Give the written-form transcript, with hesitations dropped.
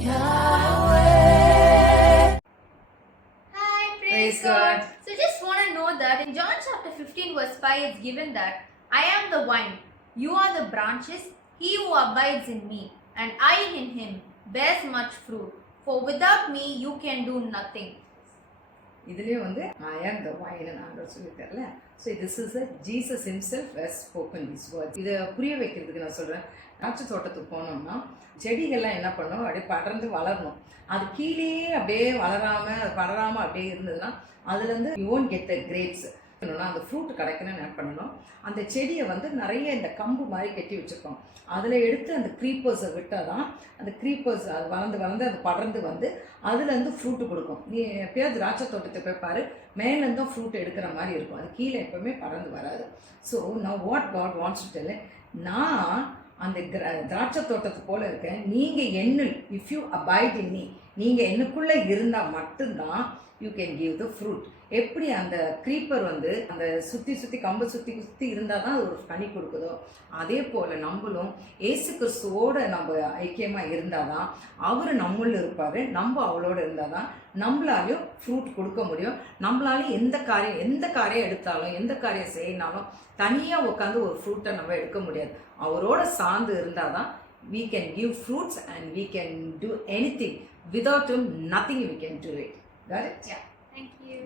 Yahweh. Hi, Praise God. So just want to know that in John chapter 15 verse 5 it's given that I am the vine, you are the branches, he who abides in me and I in him bears much fruit, for without me you can do nothing. இதுலேயே I am the vine ஆண்டவர் சொல்லிட்டார்ல. So this is a Jesus himself has spoken these words. இதை புரிய வைக்கிறதுக்கு நான் சொல்கிறேன். திராட்சை தோட்டத்துக்கு போனோம்னா செடிகள்லாம் என்ன பண்ணணும், அப்படியே படர்ந்து வளரணும். அது கீழேயே அப்படியே வளராமல் அது படராமல் அப்படியே இருந்ததுன்னா அதுலேருந்து you won't get the grapes. அந்த ஃப்ரூட் கிடைக்கணும்னு என்ன பண்ணணும், அந்த செடியை நிறைய இந்த கம்பு மாதிரி கட்டி வச்சுருக்கோம். அதில் எடுத்து அந்த க்ரீப்பர்ஸை விட்டால் தான் அந்த க்ரீப்பர்ஸ் அது வளர்ந்து அது படர்ந்து அதுலேருந்து ஃப்ரூட்டு கொடுக்கும். நீ எப்போயாவது திராட்சை தோட்டத்தை போய் பாரு, மேலேருந்தும் ஃப்ரூட் எடுக்கிற மாதிரி இருக்கும். அது கீழே எப்போவுமே பறந்து வராது. ஸோ நான் what God wants to tell, நான் அந்த திராட்சை தோட்டத்து போல் இருக்கேன். நீங்கள் என்னில், if you abide in me, நீங்கள் என்னுக்குள்ளே இருந்தால் மட்டும்தான் you can give the fruit. எப்படி அந்த க்ரீப்பர் அந்த சுற்றி கம்பை சுற்றி இருந்தால் தான் அது ஒரு கனி கொடுக்குதோ, அதே போல் நம்மளும் ஏசு கிறிஸ்துவோட நம்ம ஐக்கியமாக இருந்தால் தான் அவர் நம்மள இருப்பார். நம்ம அவளோட இருந்தால் தான் நம்மளாலையும் ஃப்ரூட் கொடுக்க முடியும். நம்மளாலையும் எந்த காரியம் எடுத்தாலும் எந்த காரியம் செய்யினாலும் தனியாக உட்காந்து ஒரு ஃப்ரூட்டை நம்ம எடுக்க முடியாது. அவரோட சார்ந்து இருந்தால் தான் we can give fruits and we can do anything. Without him, nothing we can do it. Got it? Yeah. Thank you.